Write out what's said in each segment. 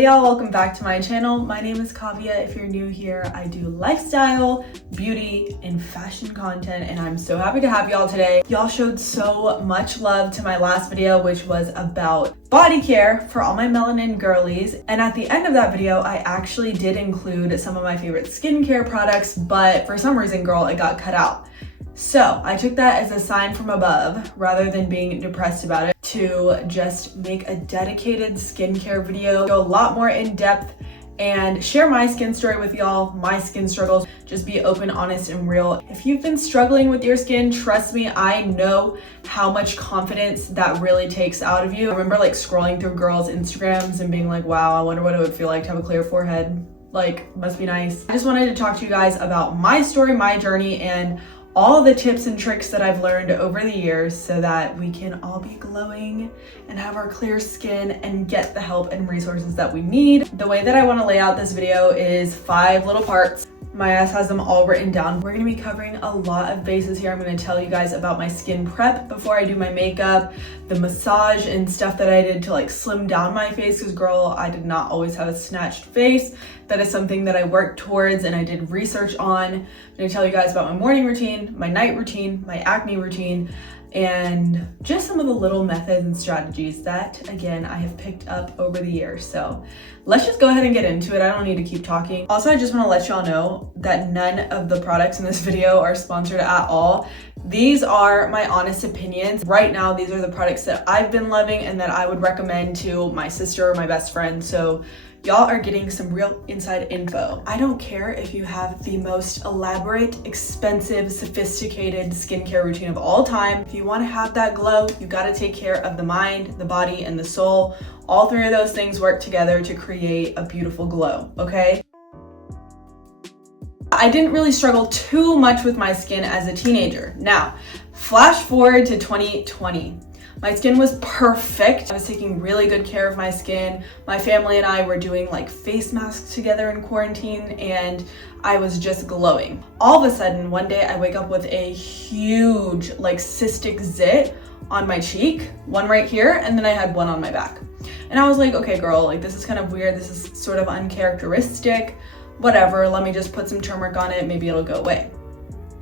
Hey y'all, welcome back to my channel. My name is Kavya. If you're new here, I do lifestyle, beauty, and fashion content, and I'm so happy to have y'all today. Y'all showed so much love to my last video, which was about body care for all my melanin girlies. And at the end of that video, I actually did include some of my favorite skincare products, but for some reason, girl, it got cut out. So I took that as a sign from above, rather than being depressed about it, to just make a dedicated skincare video, go a lot more in depth and share my skin story with y'all, my skin struggles, just be open, honest, and real. If you've been struggling with your skin, trust me, I know how much confidence that really takes out of you. I remember like scrolling through girls' Instagrams and being like, wow, I wonder what it would feel like to have a clear forehead. Like, must be nice. I just wanted to talk to you guys about my story, my journey, and all the tips and tricks that I've learned over the years so that we can all be glowing and have our clear skin and get the help and resources that we need. The way that I want to lay out this video is 5 little parts. My ass has them all written down. We're going to be covering a lot of bases here. I'm going to tell you guys about my skin prep before I do my makeup, the massage and stuff that I did to like slim down my face, because girl, I did not always have a snatched face. That is something that I worked towards and I did research on. I'm going to tell you guys about my morning routine, my night routine, my acne routine, and just some of the little methods and strategies that, again, I have picked up over the years. So let's just go ahead and get into it. I don't need to keep talking. Also, I just want to let y'all know that none of the products in this video are sponsored at all. These are my honest opinions. Right now, these are the products that I've been loving and that I would recommend to my sister or my best friend. So y'all are getting some real inside info. I don't care if you have the most elaborate, expensive, sophisticated skincare routine of all time. If you want to have that glow, you got to take care of the mind, the body, and the soul. All 3 of those things work together to create a beautiful glow, okay? I didn't really struggle too much with my skin as a teenager. Now, flash forward to 2020. My skin was perfect. I was taking really good care of my skin. My family and I were doing like face masks together in quarantine, and I was just glowing. All of a sudden, one day I wake up with a huge like cystic zit on my cheek, one right here, and then I had one on my back. And I was like, okay girl, like this is kind of weird. This is sort of uncharacteristic. Whatever, let me just put some turmeric on it. Maybe it'll go away.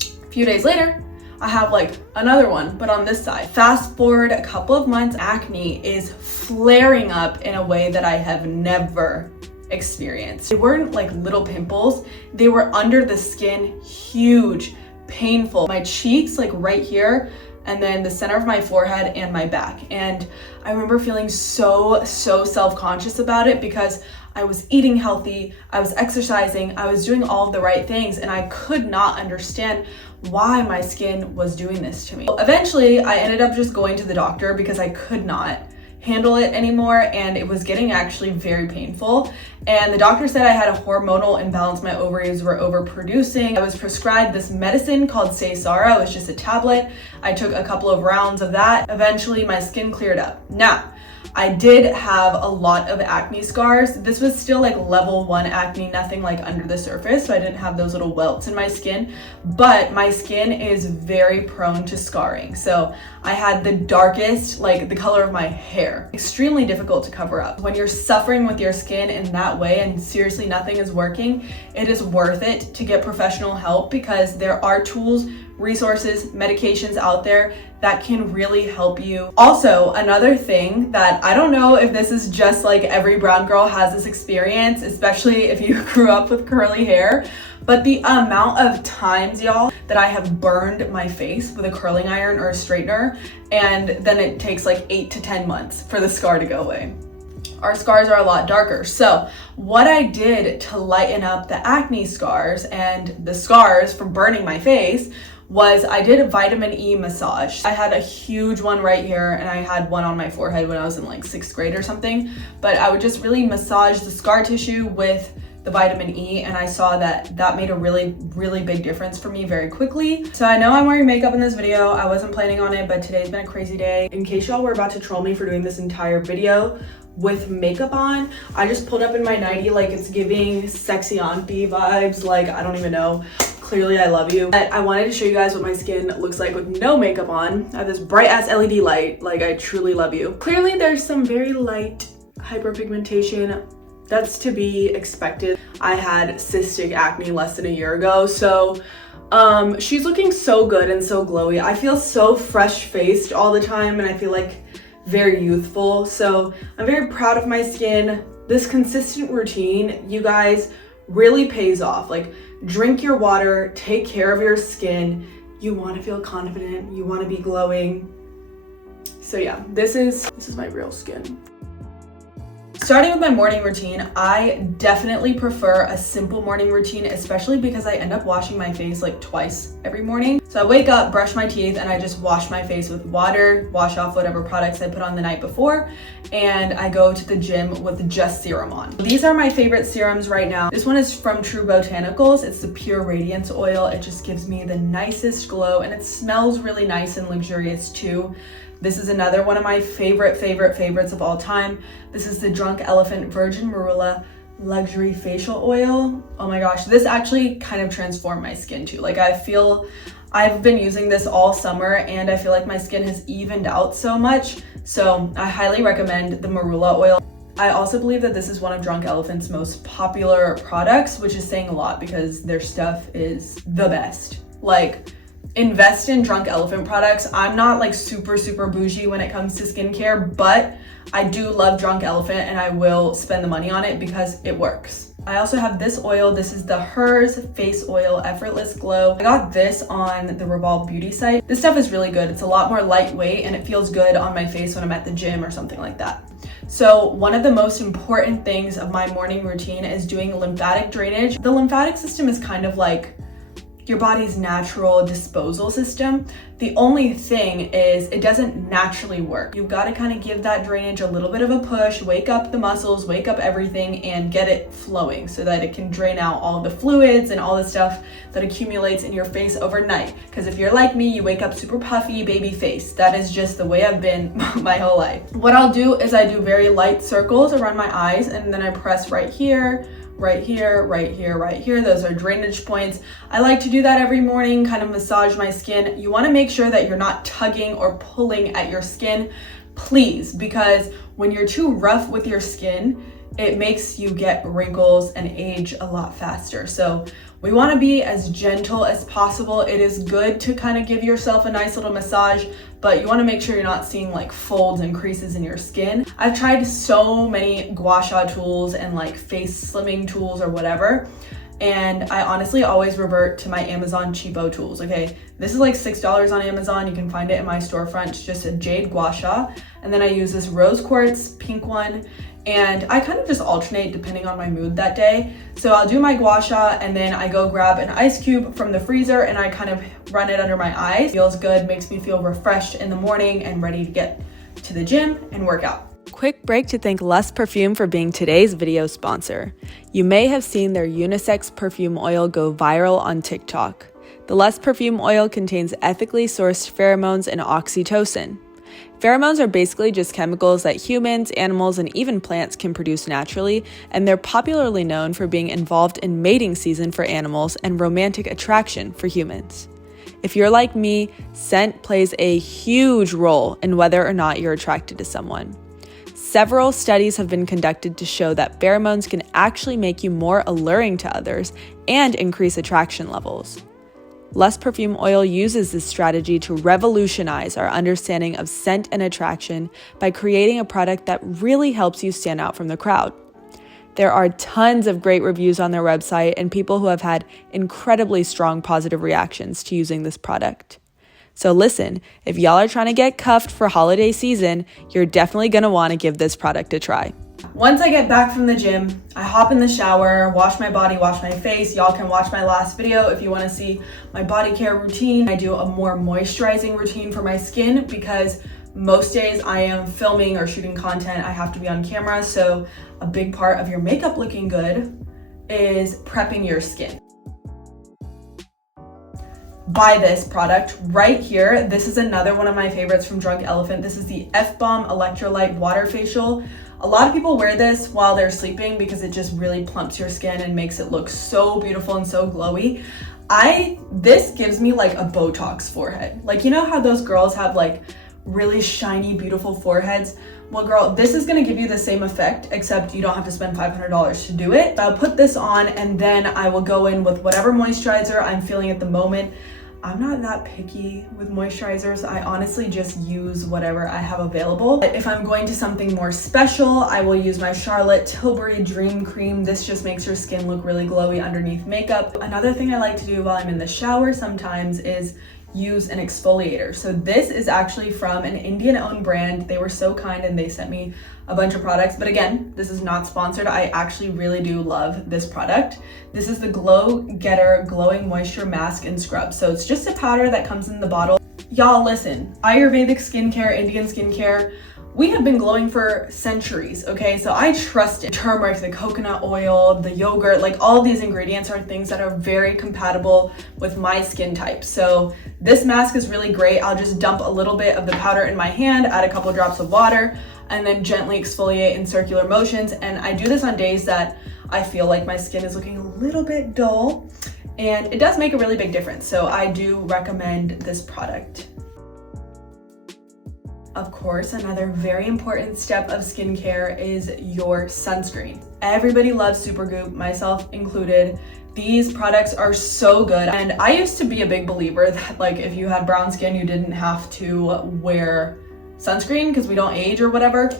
A few days later, I have like another one, but on this side. Fast forward a couple of months, acne is flaring up in a way that I have never experienced. They weren't like little pimples. They were under the skin, huge, painful. My cheeks, like right here, and then the center of my forehead and my back. And I remember feeling so self-conscious about it because I was eating healthy, I was exercising, I was doing all of the right things, and I could not understand why my skin was doing this to me. Eventually, I ended up just going to the doctor because I could not handle it anymore, and it was getting actually very painful. And the doctor said I had a hormonal imbalance. My ovaries were overproducing. I was prescribed this medicine called Seysara. It was just a tablet. I took a couple of rounds of that. Eventually, my skin cleared up. Now, I did have a lot of acne scars. This was still like level 1 acne, nothing like under the surface. So I didn't have those little welts in my skin, but my skin is very prone to scarring. So I had the darkest, like the color of my hair, extremely difficult to cover up. When you're suffering with your skin in that way and seriously nothing is working, it is worth it to get professional help because there are tools, resources, medications out there that can really help you. Also, another thing that I don't know if this is just like every brown girl has this experience, especially if you grew up with curly hair, but the amount of times, y'all, that I have burned my face with a curling iron or a straightener, and then it takes like 8 to 10 months for the scar to go away. Our scars are a lot darker. So what I did to lighten up the acne scars and the scars from burning my face was I did a vitamin E massage. I had a huge one right here, and I had one on my forehead when I was in like 6th grade or something, but I would just really massage the scar tissue with the vitamin E, and I saw that that made a really big difference for me very quickly. So I know I'm wearing makeup in this video. I wasn't planning on it, but today's been a crazy day. In case y'all were about to troll me for doing this entire video with makeup on, I just pulled up in my nightie like it's giving sexy auntie vibes, like I don't even know. Clearly I love you. But I wanted to show you guys what my skin looks like with no makeup on. I have this bright ass LED light, like I truly love you. Clearly there's some very light hyperpigmentation that's to be expected. I had cystic acne less than a year ago, so she's looking so good and so glowy. I feel so fresh-faced all the time, and I feel like very youthful. So I'm very proud of my skin. This consistent routine, you guys, really pays off. Like, drink your water, take care of your skin. You want to feel confident, you want to be glowing. So yeah, this is my real skin. Starting with my morning routine, I definitely prefer a simple morning routine, especially because I end up washing my face like twice every morning. So I wake up, brush my teeth, and I just wash my face with water, wash off whatever products I put on the night before, and I go to the gym with just serum on. These are my favorite serums right now. This one is from True Botanicals. It's the Pure Radiance Oil. It just gives me the nicest glow, and it smells really nice and luxurious too. This is another one of my favorites of all time. This is the Drunk Elephant Virgin Marula Luxury Facial Oil. Oh my gosh, this actually kind of transformed my skin too. Like, I feel I've been using this all summer, and I feel like my skin has evened out so much. So I highly recommend the Marula oil. I also believe that this is one of Drunk Elephant's most popular products, which is saying a lot because their stuff is the best. Like, invest in Drunk Elephant products. I'm not like super bougie when it comes to skincare, but I do love Drunk Elephant, and I will spend the money on it because it works. I also have this oil. This is the Hers Face Oil Effortless Glow. I got this on the Revolve Beauty site. This stuff is really good. It's a lot more lightweight, and it feels good on my face when I'm at the gym or something like that. So one of the most important things of my morning routine is doing lymphatic drainage. The lymphatic system is kind of like your body's natural disposal system. The only thing is it doesn't naturally work. You've got to kind of give that drainage a little bit of a push, wake up the muscles, wake up everything, and get it flowing so that it can drain out all the fluids and all the stuff that accumulates in your face overnight. Because if you're like me, you wake up super puffy, baby face. That is just the way I've been my whole life. What I'll do is I do very light circles around my eyes, and then I press right here, right here, right here, right here. Those are drainage points. I like to do that every morning, kind of massage my skin. You want to make sure that you're not tugging or pulling at your skin, please, because when you're too rough with your skin, it makes you get wrinkles and age a lot faster. So we want to be as gentle as possible. It is good to kind of give yourself a nice little massage, but you want to make sure you're not seeing like folds and creases in your skin. I've tried so many gua sha tools and like face slimming tools or whatever, and I honestly always revert to my Amazon cheapo tools. Okay, this is like $6 on Amazon. You can find it in my storefront. It's just a jade gua sha, and then I use this rose quartz pink one, and I kind of just alternate depending on my mood that day. So I'll do my gua sha, and then I go grab an ice cube from the freezer, and I kind of run it under my eyes. Feels good, makes me feel refreshed in the morning and ready to get to the gym and work out. Quick break to thank Lust Perfume for being today's video sponsor. You may have seen their unisex perfume oil go viral on TikTok. The Lust Perfume oil contains ethically sourced pheromones and oxytocin. Pheromones are basically just chemicals that humans, animals, and even plants can produce naturally, and they're popularly known for being involved in mating season for animals and romantic attraction for humans. If you're like me, scent plays a huge role in whether or not you're attracted to someone. Several studies have been conducted to show that pheromones can actually make you more alluring to others and increase attraction levels. Lust Perfume Oil uses this strategy to revolutionize our understanding of scent and attraction by creating a product that really helps you stand out from the crowd. There are tons of great reviews on their website and people who have had incredibly strong positive reactions to using this product. So listen, if y'all are trying to get cuffed for holiday season, you're definitely going to want to give this product a try. Once I get back from the gym, I hop in the shower, wash my body, wash my face. Y'all can watch my last video if you want to see my body care routine. I do a more moisturizing routine for my skin because most days I am filming or shooting content. I have to be on camera, so a big part of your makeup looking good is prepping your skin. Buy this product right here. This is another one of my favorites from Drunk Elephant. This is the F-Bomb Electrolyte Water Facial. A lot of people wear this while they're sleeping because it just really plumps your skin and makes it look so beautiful and so glowy. This gives me like a Botox forehead. Like, you know how those girls have like really shiny, beautiful foreheads. Well, girl, this is gonna give you the same effect, except you don't have to spend $500 to do it. I'll put this on and then I will go in with whatever moisturizer I'm feeling at the moment. I'm not that picky with moisturizers. I honestly just use whatever I have available. If I'm going to something more special, I will use my Charlotte Tilbury Dream Cream. This just makes your skin look really glowy underneath makeup. Another thing I like to do while I'm in the shower sometimes is use an exfoliator. So this is actually from an Indian-owned brand. They were so kind and they sent me a bunch of products. But again, this is not sponsored. I actually really do love this product. This is the Glow Getter Glowing Moisture Mask and Scrub. So it's just a powder that comes in the bottle. Y'all listen, Ayurvedic skincare, Indian skincare, we have been glowing for centuries, okay? So I trust it. Turmeric, the coconut oil, the yogurt, like all these ingredients are things that are very compatible with my skin type. So this mask is really great. I'll just dump a little bit of the powder in my hand, add a couple drops of water, and then gently exfoliate in circular motions. And I do this on days that I feel like my skin is looking a little bit dull, and it does make a really big difference. So I do recommend this product. Of course, another very important step of skincare is your sunscreen. Everybody loves Supergoop, myself included. These products are so good. And I used to be a big believer that like if you had brown skin, you didn't have to wear sunscreen because we don't age or whatever.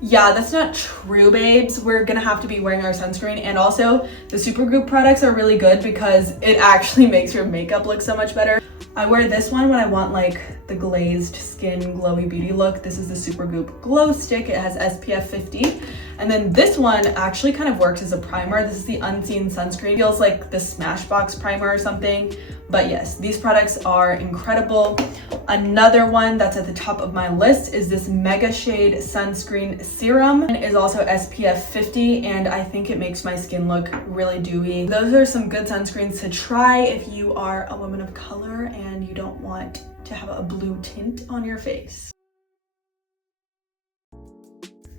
Yeah, that's not true, babes. We're gonna have to be wearing our sunscreen. And also the Supergoop products are really good because it actually makes your makeup look so much better. I wear this one when I want like the glazed skin glowy beauty look. This is the Supergoop Glow Stick. It has SPF 50. And then this one actually kind of works as a primer. This is the Unseen Sunscreen. Feels like the Smashbox primer or something. But yes, these products are incredible. Another one that's at the top of my list is this Mega Shade Sunscreen Serum. It is also SPF 50 and I think it makes my skin look really dewy. Those are some good sunscreens to try if you are a woman of color and you don't want to have a blue tint on your face.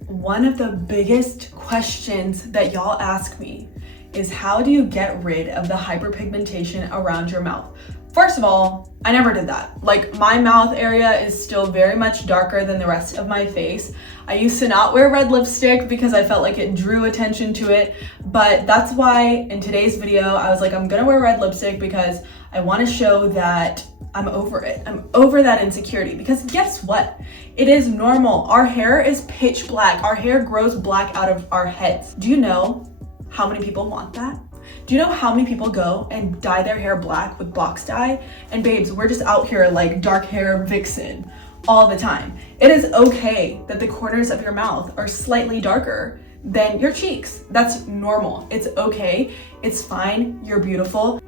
One of the biggest questions that y'all ask me is how do you get rid of the hyperpigmentation around your mouth? First of all, I never did that. Like my mouth area is still very much darker than the rest of my face. I used to not wear red lipstick because I felt like it drew attention to it, but that's why in today's video, I was like, I'm gonna wear red lipstick because I wanna show that I'm over it. I'm over that insecurity because guess what? It is normal. Our hair is pitch black. Our hair grows black out of our heads. Do you know how many people want that? Do you know how many people go and dye their hair black with box dye? And babes, we're just out here like dark hair vixen all the time. It is okay that the corners of your mouth are slightly darker than your cheeks. That's normal. It's okay. It's fine. You're beautiful.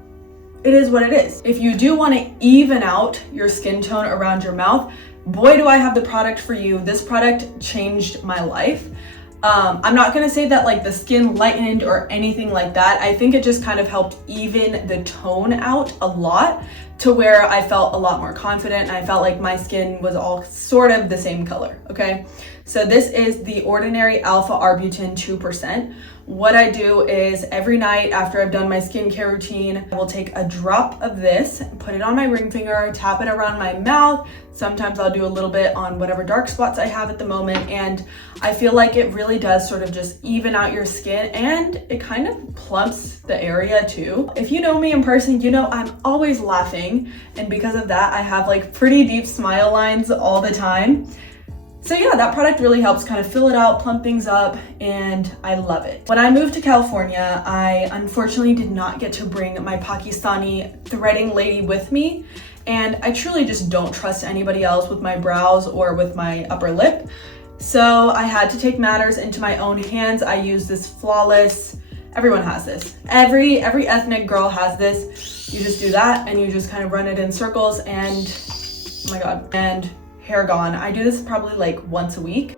It is what it is. If you do want to even out your skin tone around your mouth, boy, do I have the product for you. This product changed my life. I'm not gonna say that like the skin lightened or anything like that. I think it just kind of helped even the tone out a lot to where I felt a lot more confident and I felt like my skin was all sort of the same color, okay? So this is the Ordinary Alpha Arbutin 2%. What I do is every night after I've done my skincare routine, I will take a drop of this, put it on my ring finger, tap it around my mouth. Sometimes I'll do a little bit on whatever dark spots I have at the moment. And I feel like it really does sort of just even out your skin and it kind of plumps the area too. If you know me in person, you know I'm always laughing. And because of that, I have like pretty deep smile lines all the time. So yeah, that product really helps kind of fill it out, plump things up, and I love it. When I moved to California, I unfortunately did not get to bring my Pakistani threading lady with me, and I truly just don't trust anybody else with my brows or with my upper lip. So I had to take matters into my own hands. I use this Flawless, everyone has this. Every ethnic girl has this. You just do that and you just kind of run it in circles and, oh my God, and hair gone. I do this probably like once a week.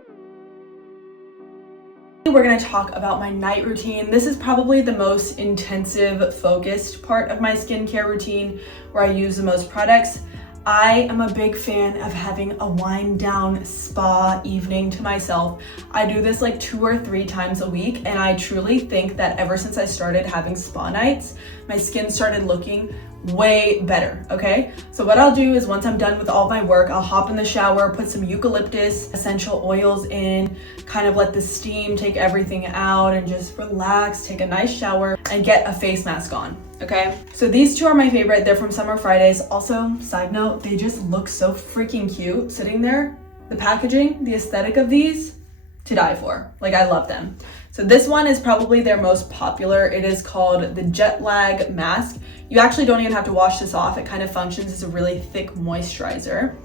We're gonna talk about my night routine. This is probably the most intensive, focused part of my skincare routine where I use the most products. I am a big fan of having a wind down spa evening to myself. I do this like 2 or 3 times a week, and I truly think that ever since I started having spa nights, my skin started looking way better, okay? So what I'll do is once I'm done with all my work, I'll hop in the shower, put some eucalyptus essential oils in, kind of let the steam take everything out and just relax, take a nice shower and get a face mask on, okay? So these two are my favorite. They're from Summer Fridays. Also, side note, they just look so freaking cute sitting there. The packaging, the aesthetic of these, to die for. Like, I love them. So this one is probably their most popular. It is called the Jet Lag Mask. You actually don't even have to wash this off. It kind of functions as a really thick moisturizer.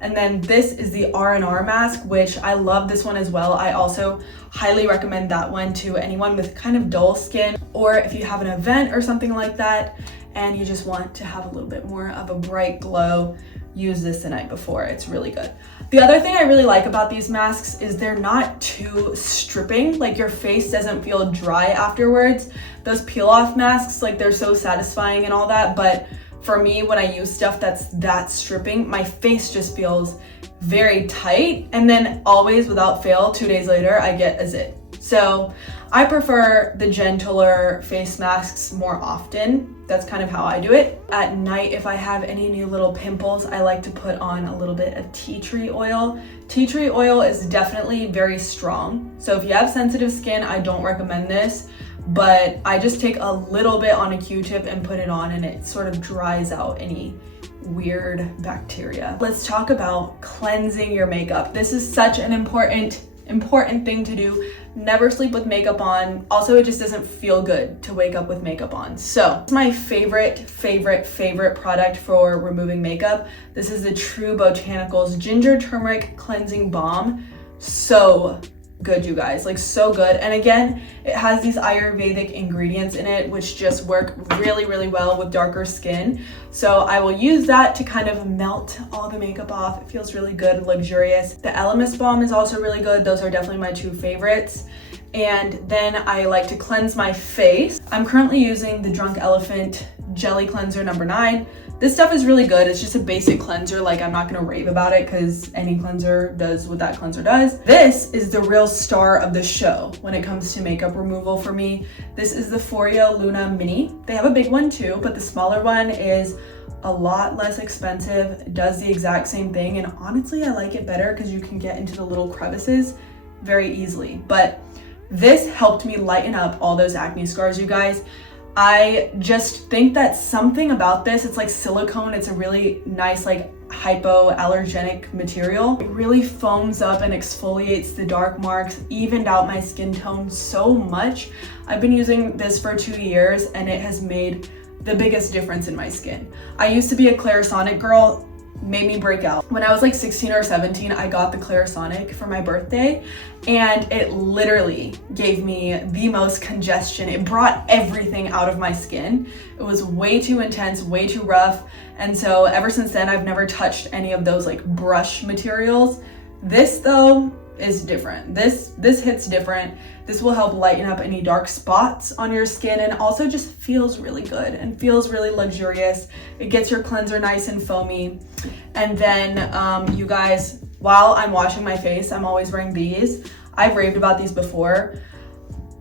And then this is the R&R mask, which I love this one as well. I also highly recommend that one to anyone with kind of dull skin, or if you have an event or something like that and you just want to have a little bit more of a bright glow, use this the night before. It's really good. The other thing I really like about these masks is they're not too stripping. Like, your face doesn't feel dry afterwards. Those peel off masks, like, they're so satisfying and all that, but for me, when I use stuff that's that stripping, my face just feels very tight, and then always without fail 2 days later I get a zit. So I prefer the gentler face masks more often. That's kind of how I do it. At night, if I have any new little pimples, I like to put on a little bit of tea tree oil. Tea tree oil is definitely very strong. So if you have sensitive skin, I don't recommend this, but I just take a little bit on a Q-tip and put it on, and it sort of dries out any weird bacteria. Let's talk about cleansing your makeup. This is such an important thing to do. Never sleep with makeup on. Also, it just doesn't feel good to wake up with makeup on. So it's my favorite product for removing makeup. This is the True Botanicals Ginger Turmeric Cleansing Balm. So good, you guys, like, so good. And again, it has these Ayurvedic ingredients in it which just work really well with darker skin. So I will use that to kind of melt all the makeup off. It feels really good, luxurious. The Elemis balm is also really good. Those are definitely my two favorites. And then I like to cleanse my face. I'm currently using the Drunk Elephant Jelly Cleanser number 9. This stuff is really good. It's just a basic cleanser. Like, I'm not gonna rave about it because any cleanser does what that cleanser does. This is the real star of the show when it comes to makeup removal for me. This is the Foreo Luna Mini. They have a big one too, but the smaller one is a lot less expensive. It does the exact same thing, and honestly, I like it better because you can get into the little crevices very easily. But this helped me lighten up all those acne scars, you guys. I just think that something about this, it's like silicone. It's a really nice, like, hypoallergenic material. It really foams up and exfoliates the dark marks, evened out my skin tone so much. I've been using this for 2 years and it has made the biggest difference in my skin. I used to be a Clarisonic girl, made me break out. When I was like 16 or 17, I got the Clarisonic for my birthday, and it literally gave me the most congestion. It brought everything out of my skin. It was way too intense, way too rough. And so ever since then, I've never touched any of those like brush materials. This though is different. This hits different. This will help lighten up any dark spots on your skin, and also just feels really good and feels really luxurious. It gets your cleanser nice and foamy. And then you guys, while I'm washing my face, I'm always wearing these. I've raved about these before.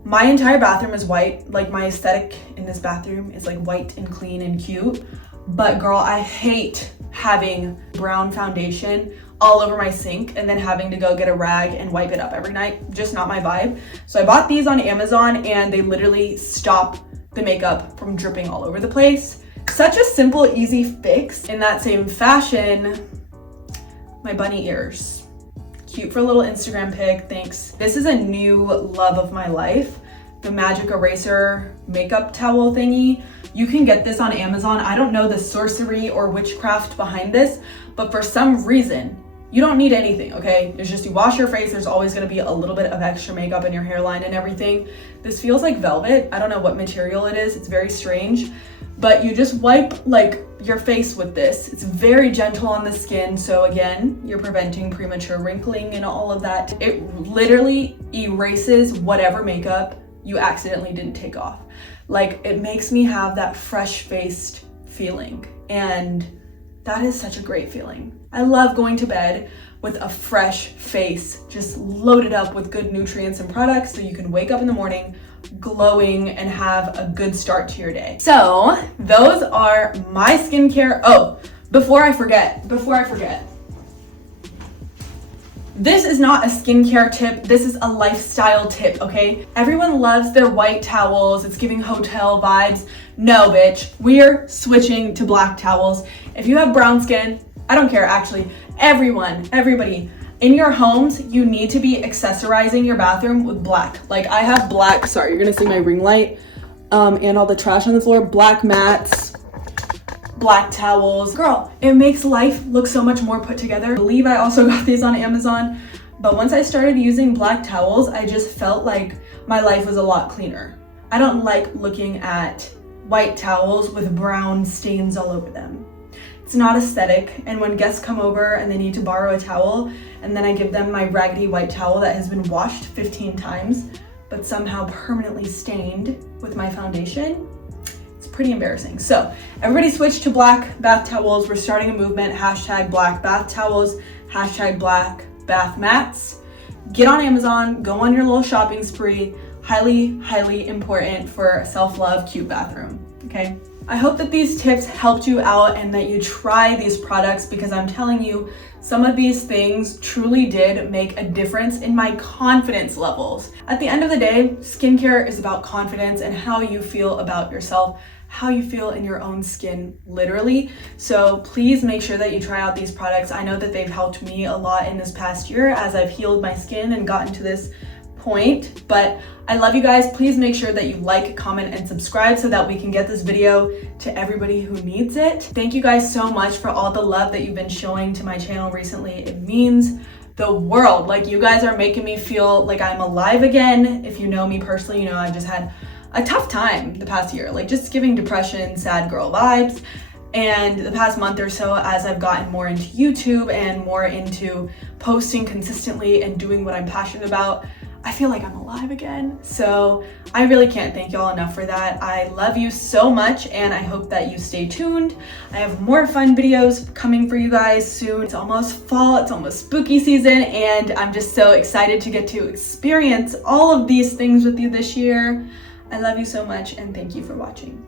My entire bathroom is white. Like, my aesthetic in this bathroom is like white and clean and cute. But girl, I hate having brown foundation all over my sink and then having to go get a rag and wipe it up every night. Just not my vibe. So I bought these on Amazon, and they literally stop the makeup from dripping all over the place. Such a simple, easy fix. In that same fashion, my bunny ears. Cute for a little Instagram pic, thanks. This is a new love of my life. The Magic Eraser makeup towel thingy. You can get this on Amazon. I don't know the sorcery or witchcraft behind this, but for some reason, you don't need anything, okay? It's just you wash your face. There's always gonna be a little bit of extra makeup in your hairline and everything. This feels like velvet. I don't know what material it is. It's very strange, but you just wipe like your face with this. It's very gentle on the skin. So again, you're preventing premature wrinkling and all of that. It literally erases whatever makeup you accidentally didn't take off. Like, it makes me have that fresh-faced feeling, and that is such a great feeling. I love going to bed with a fresh face, just loaded up with good nutrients and products so you can wake up in the morning glowing and have a good start to your day. So those are my skincare. Oh, before I forget, this is not a skincare tip, this is a lifestyle tip, okay? Everyone loves their white towels, it's giving hotel vibes. No, bitch, we're switching to black towels. If you have brown skin, I don't care actually, everybody, in your homes, you need to be accessorizing your bathroom with black. Like I have black, sorry, you're gonna see my ring light, and all the trash on the floor, black mats, black towels. Girl, it makes life look so much more put together. I believe I also got these on Amazon, but once I started using black towels, I just felt like my life was a lot cleaner. I don't like looking at white towels with brown stains all over them. It's not aesthetic, and when guests come over and they need to borrow a towel, and then I give them my raggedy white towel that has been washed 15 times, but somehow permanently stained with my foundation, pretty embarrassing. So everybody switch to black bath towels. We're starting a movement, hashtag black bath towels, hashtag black bath mats. Get on Amazon, go on your little shopping spree. Highly important for self-love, cute bathroom, okay? I hope that these tips helped you out and that you try these products, because I'm telling you, some of these things truly did make a difference in my confidence levels. At the end of the day, skincare is about confidence and how you feel about yourself, how you feel in your own skin, literally. So please make sure that you try out these products. I know that they've helped me a lot in this past year as I've healed my skin and gotten to this point, but I love you guys. Please make sure that you like, comment, and subscribe so that we can get this video to everybody who needs it. Thank you guys so much for all the love that you've been showing to my channel recently. It means the world. Like, you guys are making me feel like I'm alive again. If you know me personally, you know I've just had a tough time the past year, like just giving depression, sad girl vibes. And the past month or so, as I've gotten more into YouTube and more into posting consistently and doing what I'm passionate about, I feel like I'm alive again. So I really can't thank y'all enough for that. I love you so much, and I hope that you stay tuned. I have more fun videos coming for you guys soon. It's almost fall, it's almost spooky season, and I'm just so excited to get to experience all of these things with you this year. I love you so much, and thank you for watching.